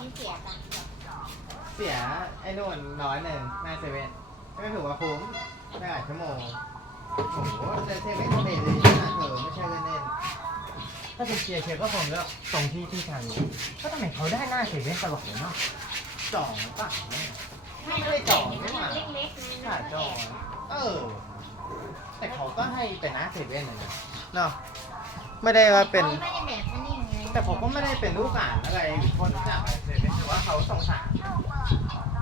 นี่เสียตังค์เหรอเสียไอ้นู่นร้อยหนึ่งหน้าเซเว่นก็ถือว่าคุ้มไม่หลายชั่วโมงโอ้โหแต่เซเว่นก็เบรเลยนะเธอไม่ใช่เล่นๆถ้าเป็นเชียร์เชียร์ก็คงเลือกตรงที่ที่ทางนี้ก็ทำไมเขาได้หน้าเซเว่นตลอดเลยเนาะสองป่ะเนี่ย ไม่ได้จองไม่หว่าเล็กๆนะขาจอเออ แต่เขาก็ให้เป็นหน้าเซเว่นเลยนะเนาะไม่ได้ว่าเป็นเขาไม่ได้แบบนี้ไง แต่ผมก็ไม่ได้เป็นลูกหลานอะไรหรือคนรู้จักอะไรเลยแต่ว่าเขาสงสาร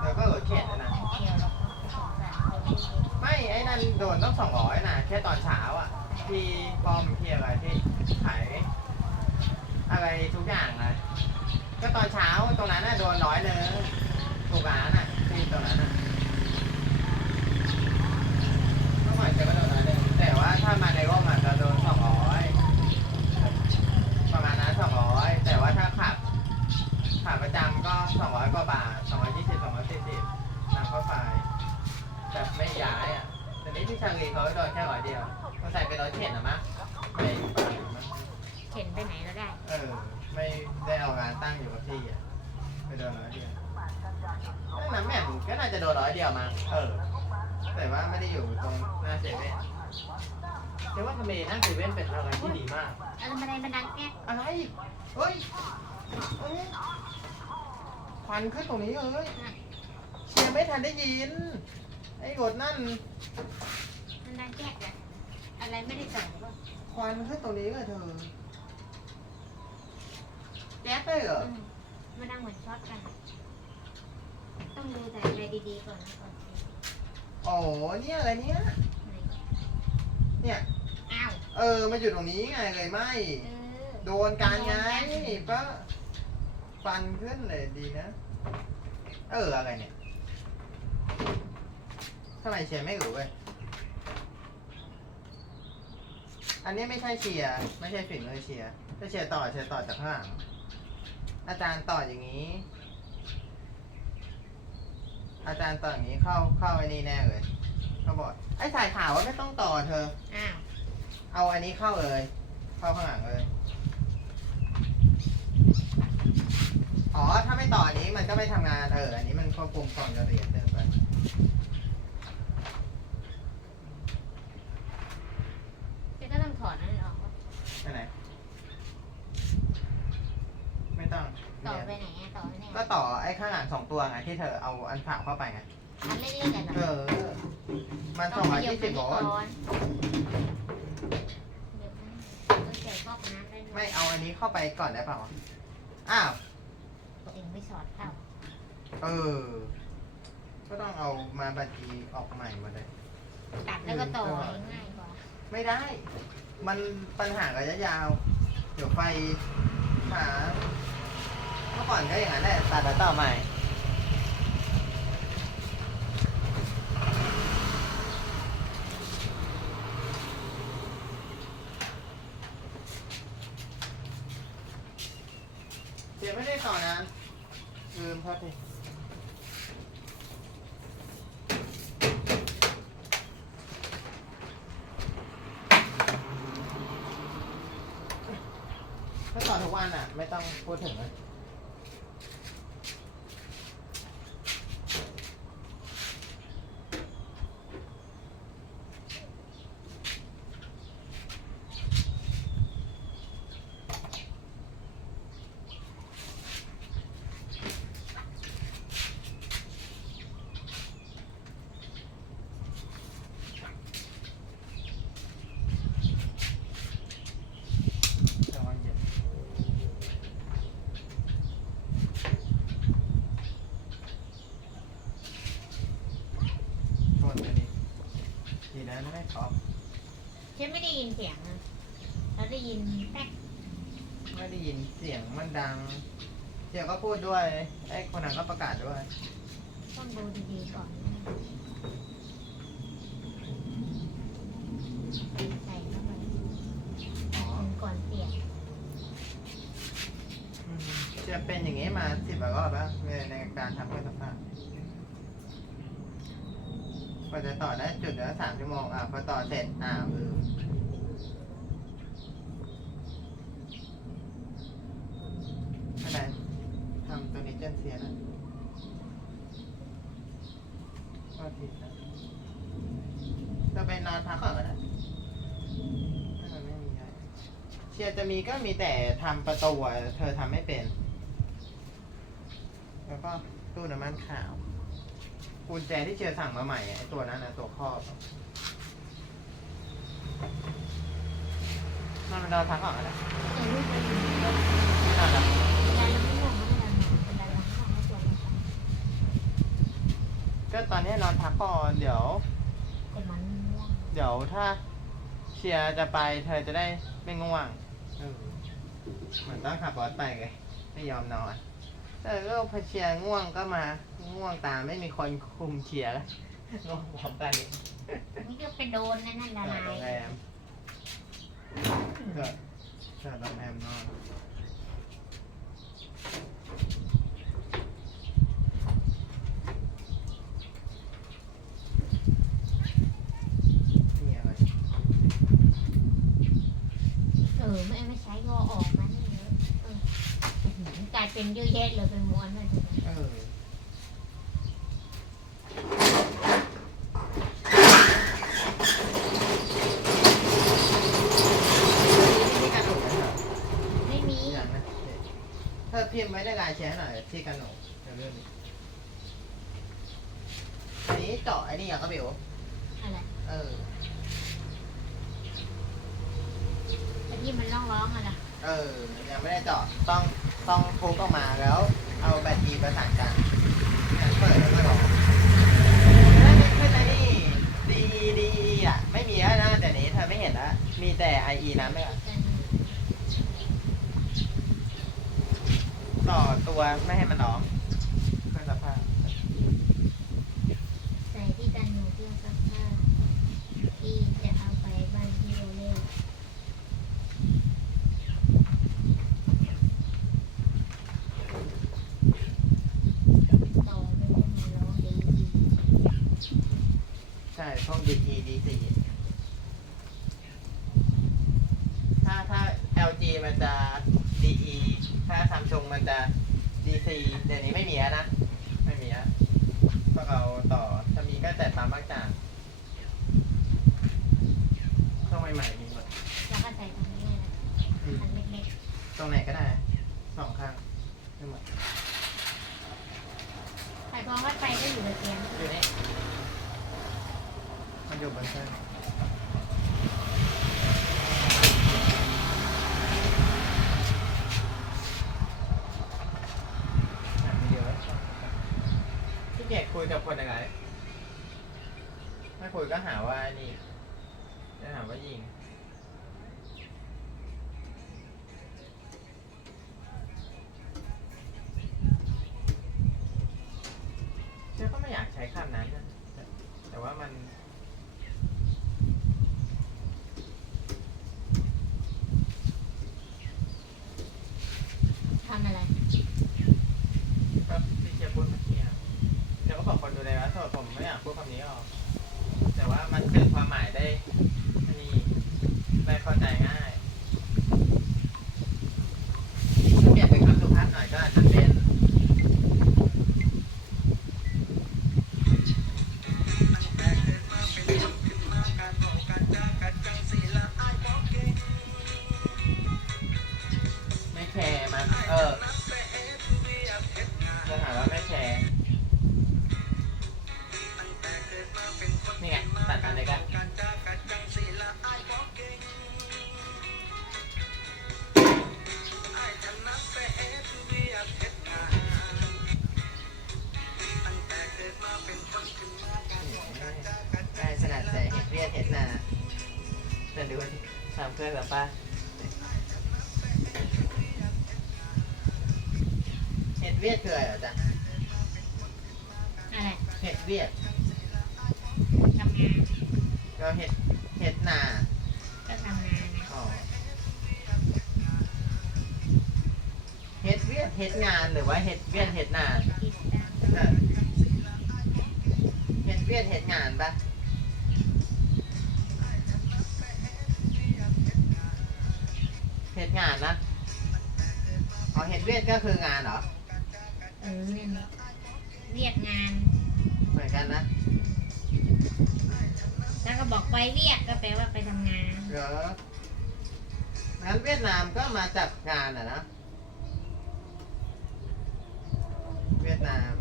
แล้วก็เออเข็ดนะเกี่ยวหรอกสงสารเขาดีไม่ไอ้นั่นโดนต้องสองร้อยนะแค่ตอนเช้าอะ ที่ปอมที่อะไรที่ขายอะไรทุกอย่างอะก็ตอนเช้าตรงนั้นน่ะโดนร้อยหนึงถูกร้านอะที่ตรงนั้นอะเมื่อก่อนเจะก็โดนร้อยหนึงแต่ว่าถ้ามาในร่มอะจะโดนสองร้อยประมาณนั้นสองร้อยแต่ว่าถ้าขับขับประจำก็สองร้อยกว่าบาทสองร้อยยี่สิบสองร้อยสี่สิบตามเข้าไป แบบไม่ย้ายอะแต่นี้ที่ชางรีเขาโดนแค่ร้อยเดียวมันใส่ไปร้อยเจ็ดนะมั้งไม่ไปมั้ง เข็นไปไหนก็ได้ เออ ไม่ได้เอางานตั้งอยู่กับที่อะไป โดนร้อยเดียวนั่นน้ำแม่นก็น่าจะโดนร้อยเดียวมั้งเออ แต่ว่าไม่ได้อยู่ตรงหน้าเซเว่นแต่ว่าทำไมหน้าเซเว่นเป็นอะไรที่ดีมาก อะไรบันไดมันดังแก๊กอะไร เฮ้ยเอ้ยควันขึ้นตรงนี้เลยเชียร์ไม่ทันได้ยิน ไอ้กดนั่นมันดังแก๊กอะอะไรไม่ได้จ่ายหรือเล่าควันขึ้นตรงนี้เลยเธอ แก๊สได้เหรอ อืม มันดังเหมือนช็อตกัน ต้องดูแต่อะไรดีๆก่อนนะก่อนสิอ๋อเนี่ยอะไรเนี่ย ไหนเนี่ย อ้าวเออมาอยู่ตรงนี้ไงเลยไม่เออโดนการไงปะฟันขึ้นเลยดีนะ เอออะไรเนี่ยทำไมเชียร์ไม่รู้เว้ยอันนี้ไม่ใช่เชียร์ไม่ใช่ฝีมือเชียร์ถ้าเชียร์ต่อเชียร์ต่อจากข้างหลัง อาจารย์ต่ออย่างนี้ อาจารย์ต่ออย่างนี้เข้าเข้าไอ้นี่แน่เลยเขาบอกไอ้สายขาวว่าไม่ต้องต่อเธอ อ้าวเอาอันนี้เข้าเลย เข้าข้างหลังเลย อ๋อ ถ้าไม่ต่ออันนี้มันก็ไม่ทำงาน เออ อันนี้มันควบคุมก่อนจะเรียนเดินไป เจ๊ก็ต้องถอนนั่นออกวะ ไปไหน ไม่ต้อง ต่อ เรียน ไปไหนอะต่อไปไหน ก็ต่อไอ้ข้างหลังสองตัวไง ที่เธอเอาอันขาวเข้าไปไงอันเล็กๆกันเอนะอมันสองร้อยยี่สิบโวลต์เดี๋ยวนะต้องใส่ฟอกน้ำได้ด้วยไม่เอาอันนี้เข้าไปก่อนได้เปล่าอ้าว ตัวเองไม่สอดเข้าเออ ก็ต้องเอามาบัญชีออกใหม่หมาเลย ตัดแล้วก็ต่อง่ายกว่าไม่ได้ มันปัญหาระยะยาว เดี๋ยวไฟหาเมื่อก่อนก็อย่างนั้นแหละตัดแล้วต่อใหม่ เสียไม่ได้ต่อนะ ทัดนี่ถ้าต่อทุกวันอะ ไม่ต้องพูดถึงเลยระวังเย็นชนไปดิดีนะไม่ท็อป ฉันไม่ได้ยินเสียงอะเราได้ยินแป๊กไม่ได้ยินเสียงมันดัง เดี๋ยวก็พูดด้วย ไอ้คนนั้นก็ประกาศด้วย ต้องดูดีๆก่อนใส่เข้าไปอ๋อก่อนเสียงอืมจะเป็นอย่างนี้มาสิบกว่ารอบแล้วในในการทำเครื่องซักผ้า กว่าจะต่อได้จุดละสามชั่วโมงอะพอต่อเสร็จอ่าลืมอะไรทำตัวนี้จนเสียนะก็ผิดนะก็ไปนอนพักก่อนก็ได้ถ้ามันะเชียร์จะมีก็มีแต่ทำประตูอะเธอทำไม่เป็น แล้วก็ตู้น้ำมันขาว กุญแจที่เชียร์สั่งมาใหม่ไอตัวนั้นนะตัวครอบอะนอนไปนอนพักก่อนก็ได้เออกอยู่ไม่นอนแล้วยายเรอก็ตอนนี้นอนพักก่อนเดี๋ยว เดี๋ยวถ้าเชียร์จะไปเธอจะได้ไม่ง่วงเหมือนต้องขับรถไปไงไม่ยอมนอน แต่ก็พอเชียร์ง่วงก็มา ง่วงตามไม่มีคนคุมเชียร์แล้วง่วงพร้อมกันอีกนี่ก็ไปโดนนั่นนั่นละเกิลาดโรงแรยมเกิดเกิดโรงแรมนอนนี่อะไร เออไม่ไม่ใช้ก็ออกมานี่เยอะเอออื้อหือกลาย เป็นเยอะแยะเลยเป็นม้วนเลยเออนี่กระดูกไหมเหรอไม่มี อย่างนะเธอพิมพ์ไว้ในไลน์แชร์หน่อยที่กระหนกเดี๋ยวเรื่องนี้อันนี้เจาะไอ้นี่อย่างก็บิวอะไรเออแต่ที่มันร้องร้องๆอะนะเออ ยังไม่ได้เจาะต้อง ต้องทุบออกมาแล้วเอาแบตเตอรี่ประสานกันงั้นเปิดแล้วก็รอแล้วนี่ขึ้นไอ้นี่ดีดีอะ ไม่มีแล้วนะเดี๋ยวนี้เธอไม่เห็นแล้วมีแต่ IE นะไม่ต่อตัวไม่ให้มันร้องเครื่องซักผ้า ใส่ที่กันหนูเครื่องซักผ้าที่จะเอาไปบ้านที่โรเล่ต่อไม่ได้มันร้องดีดี ใช่พวก DT DC ถ้าถ้า LG มันจะ DE ถ้า Samsung มันจะ DC เดี๋ยวนี้ไม่มีแล้วนะ ไม่มีแล้วพวกเราต่อถ้ามีก็แต่ตามบางจากช่วงใหม่ๆมีหมด แล้วก็ใส่ตรงนี้เลยนะอืมอันเล็กตรงไหนก็ได้สองข้างไม่หมดๆใส่พอวัดไฟก็อยู่ในเตียง อยู่นี่ มันอยู่บนเส้นอะมีเดียวแล้วที่เกียคุยกับคนยังไงไม่คุยก็หาว่านี่จะหาว่ายิง พูดคำนี้ออกแต่ว่ามันเป็นความหมายได้ แบบป้าเห็ดเวียดคืออะไรเหรอจ๊ะอะไรเห็ดเวียดทำงานก็เห็ดเห็ดนาก็ทำงานนะอ๋อเห็ดเวียดเห็ดงานหรือว่าเห็ดเวียดเห็ดนาติดตามเออเห็ดเวียดเห็ดงานปะ เห็ดงานนะเอาเห็ดเวียดก็คืองานเหรอ เออเรียกงาน เหมือนกันนะแล้วก็บอกไปเรียกก็แปลว่าไปทำงาน เหรองั้นเวียดนามก็มาจัดงานอะนะ เวียดนาม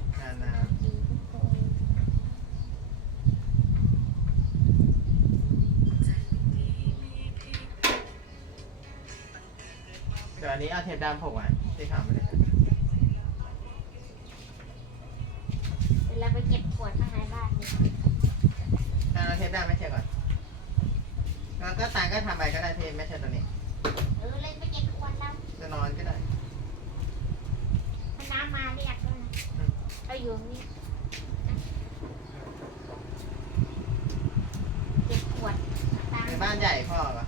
เดี๋ยวอันนี้เอาเทปดำผูกไว้ที่ขาวไม่ได้เวลาไปเก็บขวดข้างในบ้านนี่ถ้าเอาเทปดำไม่ใช่ก่อน แล้วก็ตางก็ทำไปก็ได้เทปไม่ใช่ตัวนี้ เออเล่นไปเก็บขวดแล้วจะนอนก็ได้ถ้าน้ำมาเรียกก็นะอืมเอาอยู่นี่เก็บขวดตามในบ้านใหญ่พ่อปะ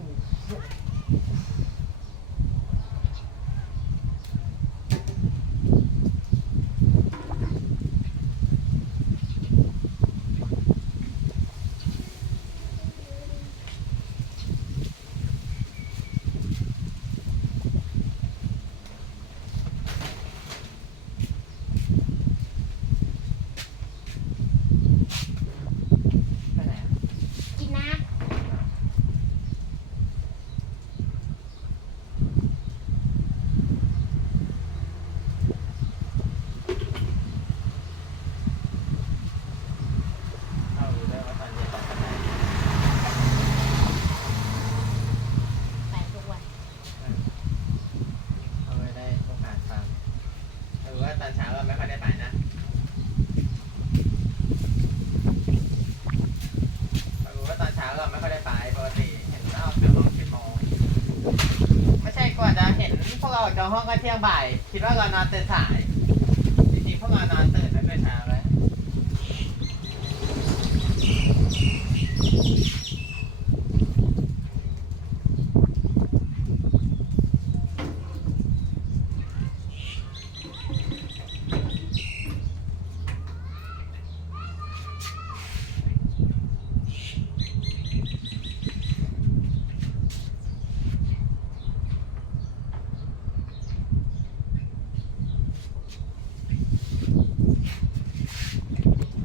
Holy shit. ว่าตอนเช้าเราไม่ค่อยได้ไปนะรู้ว่าตอนเช้าเราไม่ค่อยได้ไปปกติเห็นเราออกจากห้องสิบโมงไม่ใช่กว่าจะเห็นพวกเราออกจากห้องก็เที่ยงบ่าย คิดว่าเรานอนตื่นสาย จริงๆพวกเรานอนตื่นตั้งแต่เช้าแล้ว